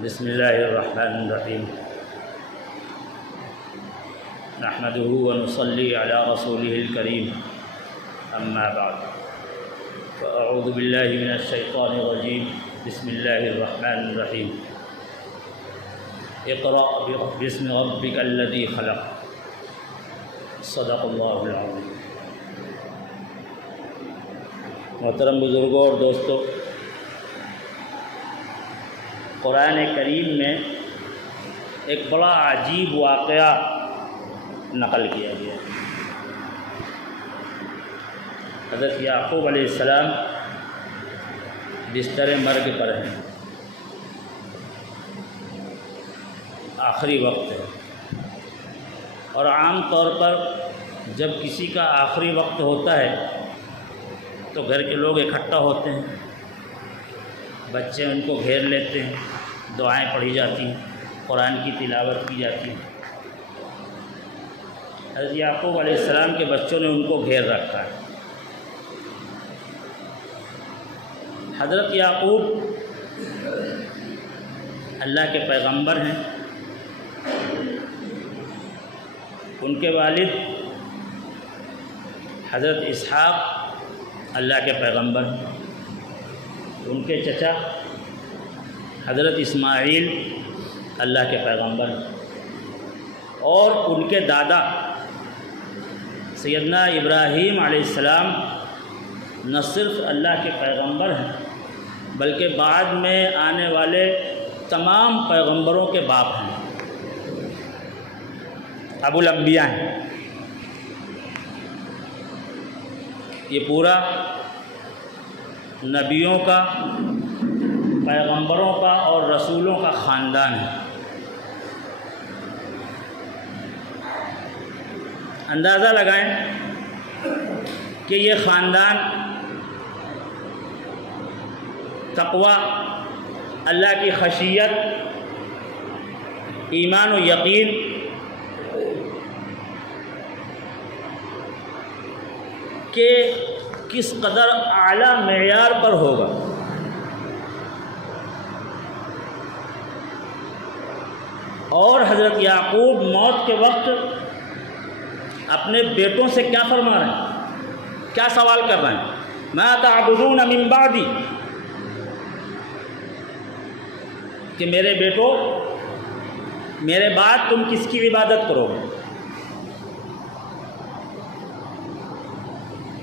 بسم اللہ الرحمن الرحیم نحمده ونصلی علی رسوله الکریم اما بعد فاعوذ باللہ من الشیطان الرجیم بسم اللہ الرحمن الرحیم اقرأ باسم ربک الذی خلق صدق اللہ العظیم۔ محترم بزرگوں اور دوستوں، قرآن کریم میں ایک بڑا عجیب واقعہ نقل کیا گیا ہے۔ حضرت یعقوب علیہ السلام بستر مرگ پر ہیں، آخری وقت ہے، اور عام طور پر جب کسی کا آخری وقت ہوتا ہے تو گھر کے لوگ اکٹھا ہوتے ہیں، بچے ان کو گھیر لیتے ہیں، دعائیں پڑھی جاتی ہیں، قرآن کی تلاوت کی جاتی ہے۔ حضرت یعقوب علیہ السلام کے بچوں نے ان کو گھیر رکھا ہے۔ حضرت یعقوب اللہ کے پیغمبر ہیں، ان کے والد حضرت اسحاق اللہ کے پیغمبر ہیں، ان کے چچا حضرت اسماعیل اللہ کے پیغمبر ہیں، اور ان کے دادا سیدنا ابراہیم علیہ السلام نہ صرف اللہ کے پیغمبر ہیں بلکہ بعد میں آنے والے تمام پیغمبروں کے باپ ہیں، ابو الانبیاء ہیں۔ یہ پورا نبیوں کا، پیغمبروں کا اور رسولوں کا خاندان ہے۔ اندازہ لگائیں کہ یہ خاندان تقویٰ، اللہ کی خشیت، ایمان و یقین، کہ کس قدر اعلیٰ معیار پر ہوگا۔ اور حضرت یعقوب موت کے وقت اپنے بیٹوں سے کیا فرما رہے ہیں، کیا سوال کر رہے ہیں؟ ما تعبدون من بعدی، کہ میرے بیٹو، میرے بعد تم کس کی عبادت کرو گے؟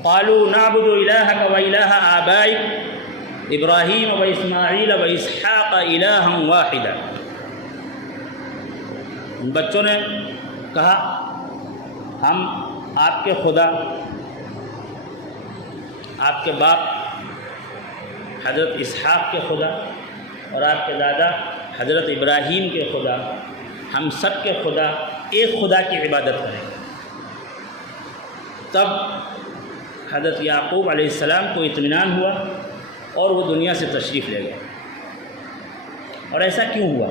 قالوا نعبد الہک و الہ آبائک ابراہیم و اسماعیل و اسحاق الہا واحدا۔ ان بچوں نے کہا ہم آپ کے خدا، آپ کے باپ حضرت اسحاق کے خدا اور آپ کے دادا حضرت ابراہیم کے خدا، ہم سب کے خدا، ایک خدا کی عبادت کریں گے۔ تب حضرت یعقوب علیہ السلام کو اطمینان ہوا اور وہ دنیا سے تشریف لے گئے۔ اور ایسا کیوں ہوا؟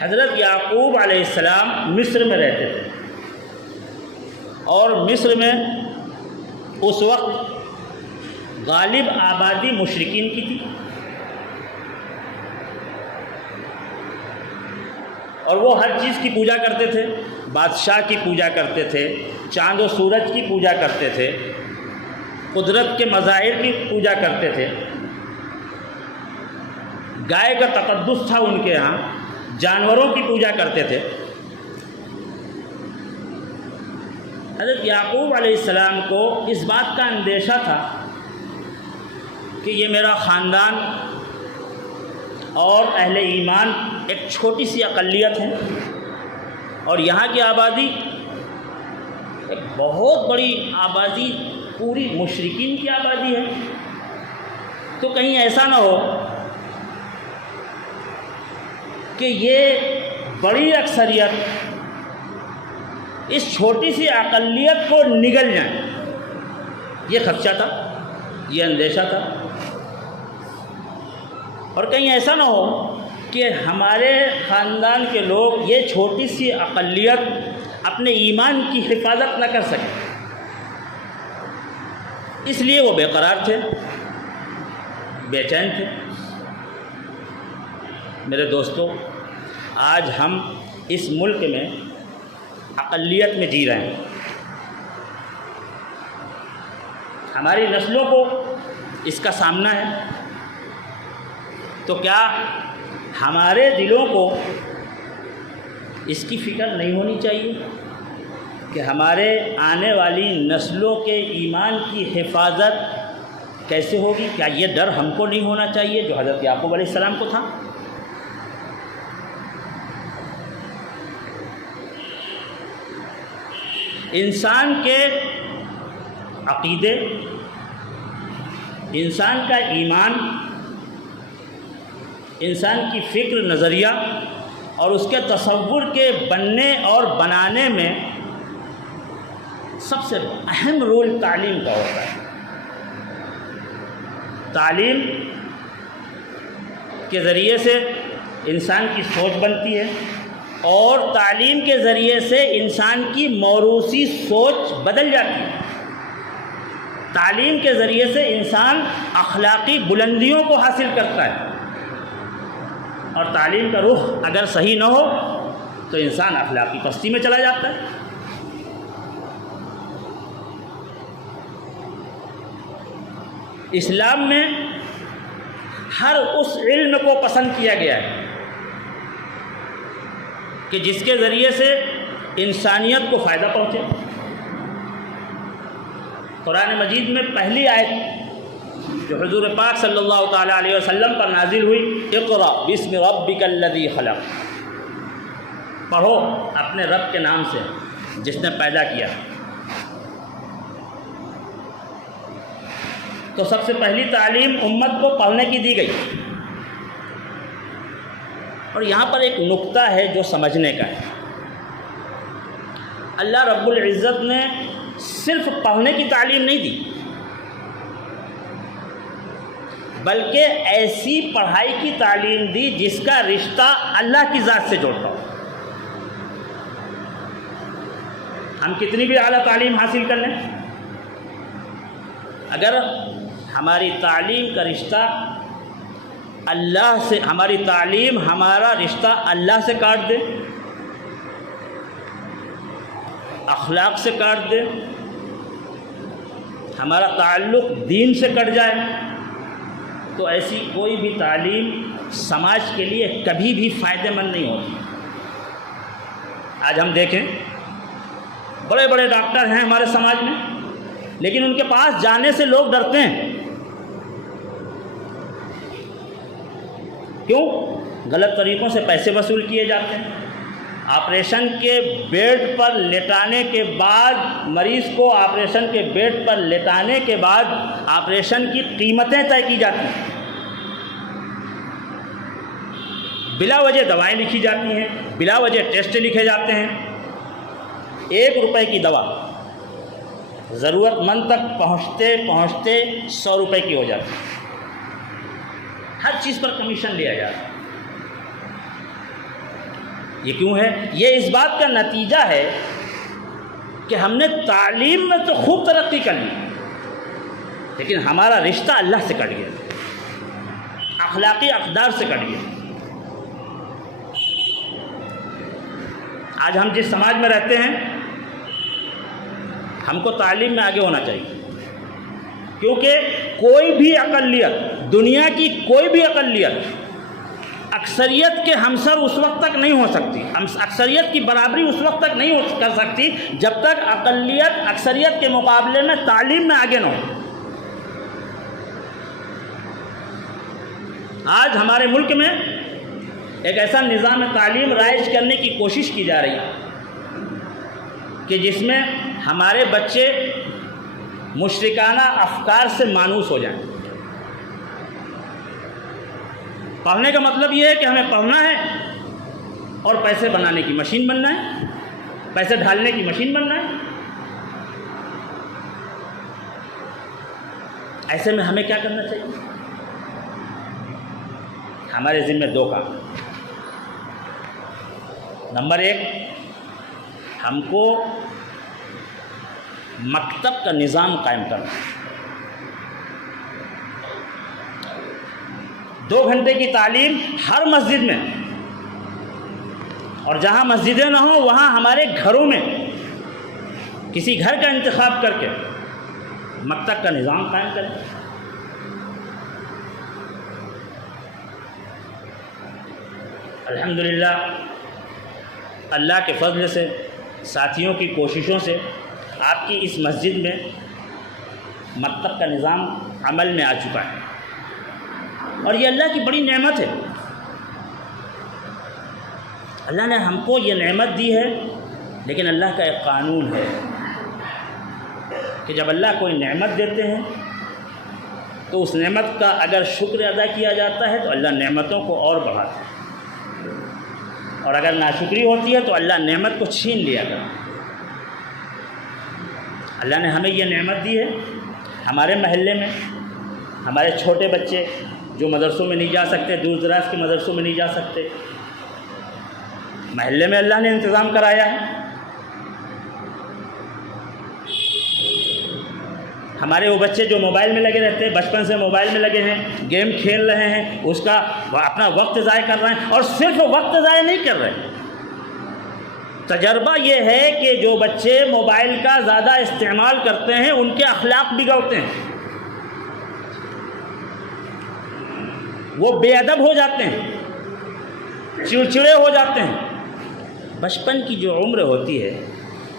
حضرت یعقوب علیہ السلام مصر میں رہتے تھے، اور مصر میں اس وقت غالب آبادی مشرکین کی تھی، اور وہ ہر چیز کی پوجا کرتے تھے، بادشاہ کی پوجا کرتے تھے، چاند و سورج کی پوجا کرتے تھے، قدرت کے مظاہر کی پوجا کرتے تھے، گائے کا تقدس تھا ان کے ہاں، جانوروں کی پوجا کرتے تھے۔ حضرت یعقوب علیہ السلام کو اس بات کا اندیشہ تھا کہ یہ میرا خاندان اور اہل ایمان ایک چھوٹی سی اقلیت ہے، اور یہاں کی آبادی ایک بہت بڑی آبادی، پوری مشرکین کی آبادی ہے، تو کہیں ایسا نہ ہو کہ یہ بڑی اکثریت اس چھوٹی سی اقلیت کو نگل جائیں۔ یہ خدشہ تھا، یہ اندیشہ تھا، اور کہیں ایسا نہ ہو کہ ہمارے خاندان کے لوگ، یہ چھوٹی سی اقلیت اپنے ایمان کی حفاظت نہ کر سکیں، اس لیے وہ بے قرار تھے، بے چین تھے۔ میرے دوستو، آج ہم اس ملک میں اقلیت میں جی رہے ہیں. ہماری نسلوں کو اس کا سامنا ہے. تو کیا ہمارے دلوں کو اس کی فکر نہیں ہونی چاہیے کہ ہمارے آنے والی نسلوں کے ایمان کی حفاظت کیسے ہوگی؟ کیا یہ ڈر ہم کو نہیں ہونا چاہیے جو حضرت یعقوب علیہ السلام کو تھا؟ انسان کے عقیدے، انسان کا ایمان، انسان کی فکر، نظریہ اور اس کے تصور کے بننے اور بنانے میں سب سے اہم رول تعلیم کا ہوتا ہے. تعلیم کے ذریعے سے انسان کی سوچ بنتی ہے اور تعلیم کے ذریعے سے انسان کی موروثی سوچ بدل جاتی ہے. تعلیم کے ذریعے سے انسان اخلاقی بلندیوں کو حاصل کرتا ہے اور تعلیم کا رخ اگر صحیح نہ ہو تو انسان اخلاقی پستی میں چلا جاتا ہے. اسلام میں ہر اس علم کو پسند کیا گیا ہے کہ جس کے ذریعے سے انسانیت کو فائدہ پہنچے. قرآن مجید میں پہلی آیت جو حضور پاک صلی اللہ تعالیٰ علیہ وسلم پر نازل ہوئی، اقرأ بسم ربک الذی خلق، پڑھو اپنے رب کے نام سے جس نے پیدا کیا. تو سب سے پہلی تعلیم امت کو پڑھنے کی دی گئی. اور یہاں پر ایک نقطہ ہے جو سمجھنے کا ہے. اللہ رب العزت نے صرف پڑھنے کی تعلیم نہیں دی، بلکہ ایسی پڑھائی کی تعلیم دی جس کا رشتہ اللہ کی ذات سے جوڑتا ہو. ہم کتنی بھی اعلیٰ تعلیم حاصل کر لیں، اگر ہماری تعلیم کا رشتہ اللہ سے، ہماری تعلیم ہمارا رشتہ اللہ سے کاٹ دے، اخلاق سے کاٹ دے، ہمارا تعلق دین سے کٹ جائے، تو ایسی کوئی بھی تعلیم سماج کے لیے کبھی بھی فائدہ مند نہیں ہوتی. آج ہم دیکھیں بڑے بڑے ڈاکٹر ہیں ہمارے سماج میں، لیکن ان کے پاس جانے سے لوگ ڈرتے ہیں. کیوں؟ غلط طریقوں سے پیسے وصول کیے جاتے ہیں. آپریشن کے بیڈ پر لٹانے کے بعد، مریض کو آپریشن کے بیڈ پر لٹانے کے بعد آپریشن کی قیمتیں طے کی جاتی ہیں. بلا وجہ دوائیں لکھی جاتی ہیں، بلا وجہ ٹیسٹ لکھے جاتے ہیں. 1 روپے کی دوا ضرورت مند تک پہنچتے پہنچتے 100 روپے کی ہو جاتی ہے. ہر چیز پر کمیشن لیا جاتا ہے. یہ کیوں ہے؟ یہ اس بات کا نتیجہ ہے کہ ہم نے تعلیم میں تو خوب ترقی کر لی، لیکن ہمارا رشتہ اللہ سے کٹ گیا، اخلاقی اقدار سے کٹ گیا. آج ہم جس سماج میں رہتے ہیں، ہم کو تعلیم میں آگے ہونا چاہیے، کیونکہ کوئی بھی اقلیت، دنیا کی کوئی بھی اقلیت اکثریت کے ہمسر اس وقت تک نہیں ہو سکتی، اکثریت کی برابری اس وقت تک نہیں کر سکتی جب تک اقلیت اکثریت کے مقابلے میں تعلیم میں آگے نہ ہو. آج ہمارے ملک میں ایک ایسا نظام تعلیم رائج کرنے کی کوشش کی جا رہی ہے کہ جس میں ہمارے بچے مشرکانہ افکار سے مانوس ہو جائیں. پڑھنے کا مطلب یہ ہے کہ ہمیں پڑھنا ہے اور پیسے بنانے کی مشین بننا ہے، پیسے ڈھالنے کی مشین بننا ہے. ایسے میں ہمیں کیا کرنا چاہیے؟ ہمارے ذمہ 2 کام. نمبر 1، ہم کو مکتب کا نظام قائم کرنا. 2 گھنٹے کی تعلیم ہر مسجد میں، اور جہاں مسجدیں نہ ہوں وہاں ہمارے گھروں میں کسی گھر کا انتخاب کر کے مکتب کا نظام قائم کریں۔ الحمدللہ اللہ کے فضل سے، ساتھیوں کی کوششوں سے آپ کی اس مسجد میں مکتب کا نظام عمل میں آ چکا ہے، اور یہ اللہ کی بڑی نعمت ہے۔ اللہ نے ہم کو یہ نعمت دی ہے، لیکن اللہ کا ایک قانون ہے کہ جب اللہ کوئی نعمت دیتے ہیں تو اس نعمت کا اگر شکر ادا کیا جاتا ہے تو اللہ نعمتوں کو اور بڑھاتا ہے، اور اگر ناشکری ہوتی ہے تو اللہ نعمت کو چھین لیا کرتا ہے۔ اللہ نے ہمیں یہ نعمت دی ہے، ہمارے محلے میں ہمارے چھوٹے بچے جو مدرسوں میں نہیں جا سکتے، دور دراز کے مدرسوں میں نہیں جا سکتے، محلے میں اللہ نے انتظام کرایا ہے۔ ہمارے وہ بچے جو موبائل میں لگے رہتے ہیں، بچپن سے موبائل میں لگے ہیں، گیم کھیل رہے ہیں، اس کا اپنا وقت ضائع کر رہے ہیں، اور صرف وقت ضائع نہیں کر رہے۔ تجربہ یہ ہے کہ جو بچے موبائل کا زیادہ استعمال کرتے ہیں ان کے اخلاق بگڑتے ہیں، وہ بے ادب ہو جاتے ہیں، چڑچڑے ہو جاتے ہیں۔ بچپن کی جو عمر ہوتی ہے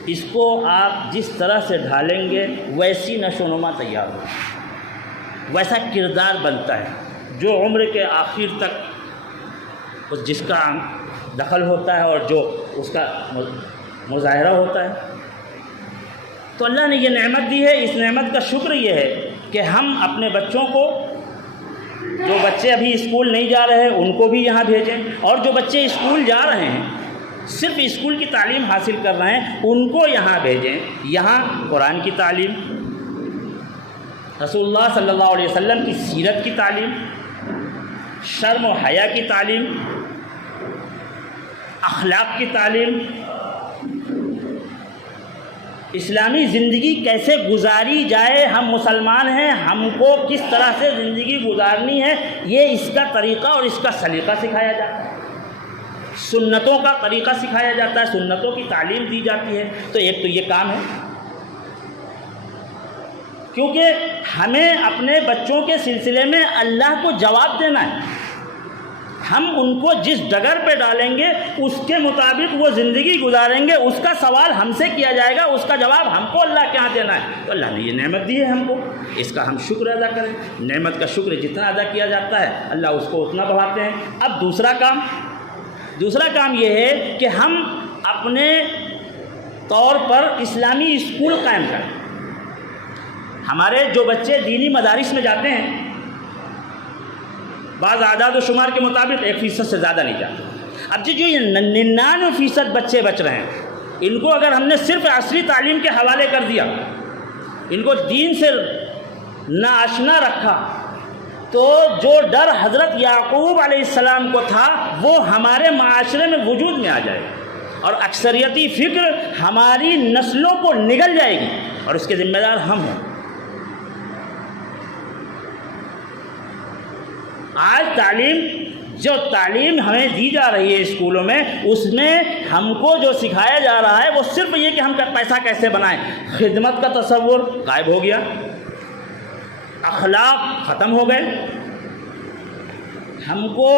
اس کو آپ جس طرح سے ڈھالیں گے ویسی نشو نما تیار ہو، ویسا کردار بنتا ہے۔ جو عمر کے آخر تک جس کا دخل ہوتا ہے اور جو اس کا مظاہرہ ہوتا ہے، تو اللہ نے یہ نعمت دی ہے۔ اس نعمت کا شکر یہ ہے کہ ہم اپنے بچوں کو، جو بچے ابھی اسکول نہیں جا رہے ہیں ان کو بھی یہاں بھیجیں، اور جو بچے اسکول جا رہے ہیں، صرف اسکول کی تعلیم حاصل کر رہے ہیں، ان کو یہاں بھیجیں۔ یہاں قرآن کی تعلیم، رسول اللہ صلی اللہ علیہ وسلم کی سیرت کی تعلیم، شرم و حیا کی تعلیم، اخلاق کی تعلیم، اسلامی زندگی کیسے گزاری جائے، ہم مسلمان ہیں، ہم کو کس طرح سے زندگی گزارنی ہے، یہ اس کا طریقہ اور اس کا سلیقہ سکھایا جاتا ہے۔ سنتوں کا طریقہ سکھایا جاتا ہے، سنتوں کی تعلیم دی جاتی ہے۔ تو ایک تو یہ کام ہے، کیونکہ ہمیں اپنے بچوں کے سلسلے میں اللہ کو جواب دینا ہے۔ ہم ان کو جس ڈگر پہ ڈالیں گے اس کے مطابق وہ زندگی گزاریں گے، اس کا سوال ہم سے کیا جائے گا، اس کا جواب ہم کو اللہ کے ہاں دینا ہے۔ تو اللہ نے یہ نعمت دی ہے ہم کو، اس کا ہم شکر ادا کریں۔ نعمت کا شکر جتنا ادا کیا جاتا ہے اللہ اس کو اتنا بڑھاتے ہیں۔ اب دوسرا کام یہ ہے کہ ہم اپنے طور پر اسلامی اسکول قائم کریں۔ ہمارے جو بچے دینی مدارس میں جاتے ہیں، بعض اعداد و شمار کے مطابق 1% سے زیادہ نہیں جاتے۔ اب جو یہ 99% بچے بچ رہے ہیں، ان کو اگر ہم نے صرف عصری تعلیم کے حوالے کر دیا، ان کو دین سے ناآشنا رکھا، تو جو ڈر حضرت یعقوب علیہ السلام کو تھا وہ ہمارے معاشرے میں وجود میں آ جائے گا، اور اکثریتی فکر ہماری نسلوں کو نگل جائے گی، اور اس کے ذمہ دار ہم ہیں۔ آج جو تعلیم ہمیں دی جا رہی ہے اسکولوں میں، اس میں ہم کو جو سکھایا جا رہا ہے وہ صرف یہ کہ ہم پیسہ کیسے بنائیں۔ خدمت کا تصور غائب ہو گیا، اخلاق ختم ہو گئے۔ ہم کو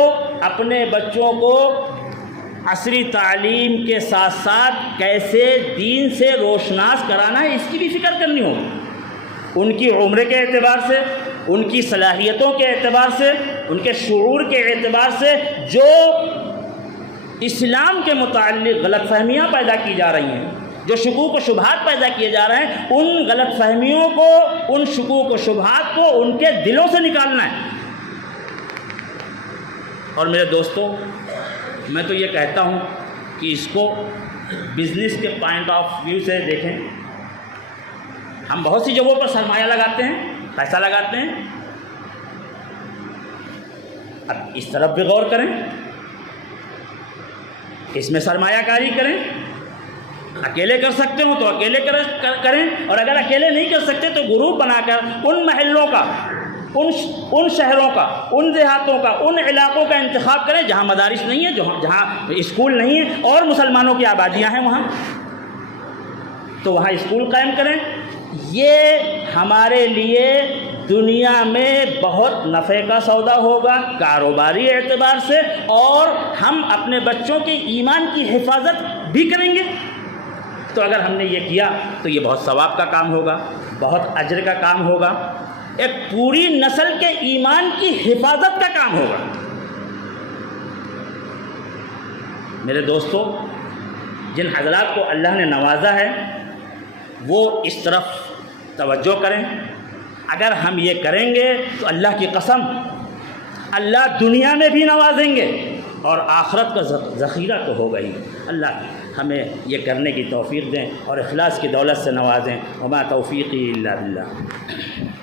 اپنے بچوں کو عصری تعلیم کے ساتھ ساتھ کیسے دین سے روشناس کرانا ہے اس کی بھی فکر کرنی ہوگی۔ ان کی عمر کے اعتبار سے، ان کی صلاحیتوں کے اعتبار سے، ان کے شعور کے اعتبار سے جو اسلام کے متعلق غلط فہمیاں پیدا کی جا رہی ہیں، جو شکوک و شبہات پیدا کیے جا رہے ہیں، ان غلط فہمیوں کو، ان شکوک و شبہات کو ان کے دلوں سے نکالنا ہے۔ اور میرے دوستو، میں تو یہ کہتا ہوں کہ اس کو بزنس کے پوائنٹ آف ویو سے دیکھیں۔ ہم بہت سی جگہوں پر سرمایہ لگاتے ہیں، پیسہ لگاتے ہیں، اب اس طرف بھی غور کریں، اس میں سرمایہ کاری کریں۔ اکیلے کر سکتے ہو تو اکیلے کریں، اور اگر اکیلے نہیں کر سکتے تو گروپ بنا کر ان محلوں کا، ان شہروں کا، ان دیہاتوں کا، ان علاقوں کا انتخاب کریں جہاں مدارس نہیں ہیں، جہاں اسکول نہیں ہیں اور مسلمانوں کی آبادیاں ہیں وہاں، تو وہاں اسکول قائم کریں۔ یہ ہمارے لیے دنیا میں بہت نفع کا سودا ہوگا کاروباری اعتبار سے، اور ہم اپنے بچوں کے ایمان کی حفاظت بھی کریں گے۔ تو اگر ہم نے یہ کیا تو یہ بہت ثواب کا کام ہوگا، بہت اجر کا کام ہوگا، ایک پوری نسل کے ایمان کی حفاظت کا کام ہوگا۔ میرے دوستو، جن حضرات کو اللہ نے نوازا ہے وہ اس طرف توجہ کریں۔ اگر ہم یہ کریں گے تو اللہ کی قسم اللہ دنیا میں بھی نوازیں گے اور آخرت کا ذخیرہ تو ہوگا ہی۔ اللہ ہمیں یہ کرنے کی توفیق دیں اور اخلاص کی دولت سے نوازیں۔ وما توفیقی الا باللہ۔